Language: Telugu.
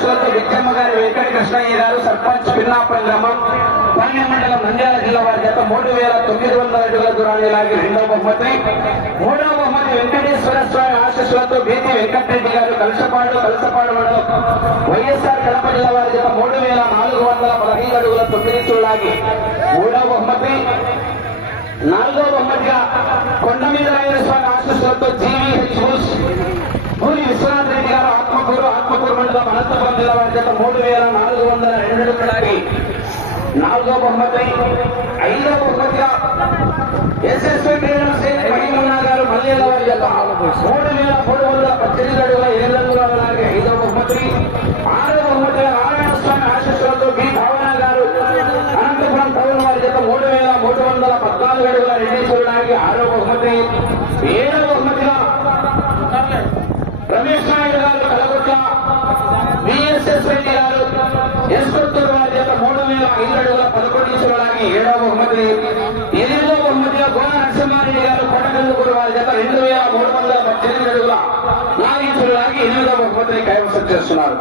ఆశీస్సులతో విద్యమ్మ గారి వెంకట కృష్ణయ్య గారు సర్పంచ్ పిన్నాపురం గ్రామం పాణ్య మండలం నంద్యాల జిల్లా వారి చేత 3900 అడుగుల దూరాన్ని లాగి రెండవ బహుమతి. మూడవ బహుమతి వెంకటేశ్వర స్వామి ఆశీస్సులతో బీతి వెంకటరెడ్డి గారు కలసపాడు మండలం వైఎస్ఆర్ కడప జిల్లా వారి చేత 3415 అడుగుల 9 ఇంచులు లాగి మూడవ బహుమతి. నాలుగవ బహుమతిగా కొండ మీద రాయల స్వామి ఆశీస్సులతో జీవీహెచ్ పూరి విశ్వనాథ్ రెడ్డి గారు ఆత్మకూరు మండలం అనంతపురం జిల్లా వారి చేత 3402 అడుగులు లాగి నాలుగో బహుమతి. ఐదవ బహుమతిగా ఎస్ఎస్వి మహిమన్నా గారు మల్లేల వారి చేత 3318 అడుగుల 7 అంగుళాలు లాగి ఐదవ బహుమతి. ఆరవ బహుమతిగా నారాయణ స్వామి ఆశీస్సులతో బి భావన గారు అనంతపురం టౌన్ వారి చేత 3314 అడుగుల 2 ఇంచులు లాగి ఆరవ బహుమతి. ఏడవ బహుమతిగా రమేష్ నాయుడు గారు కలగొట్ల విఎస్ఎస్ రెడ్డి గారు ఎస్కొత్తూరు వారి చేత 3005 అడుగుల 11 ఇంచులు లాగి ఏడవ బహుమతి. ఎనిమిదవ బహుమతిగా గోన నరసింహారెడ్డి గారు కొట్టకందుకూరు వారి చేత 2318 అడుగుల 4 ఇంచులు లాగి 8వ బహుమతిని కైవసం చేస్తున్నారు.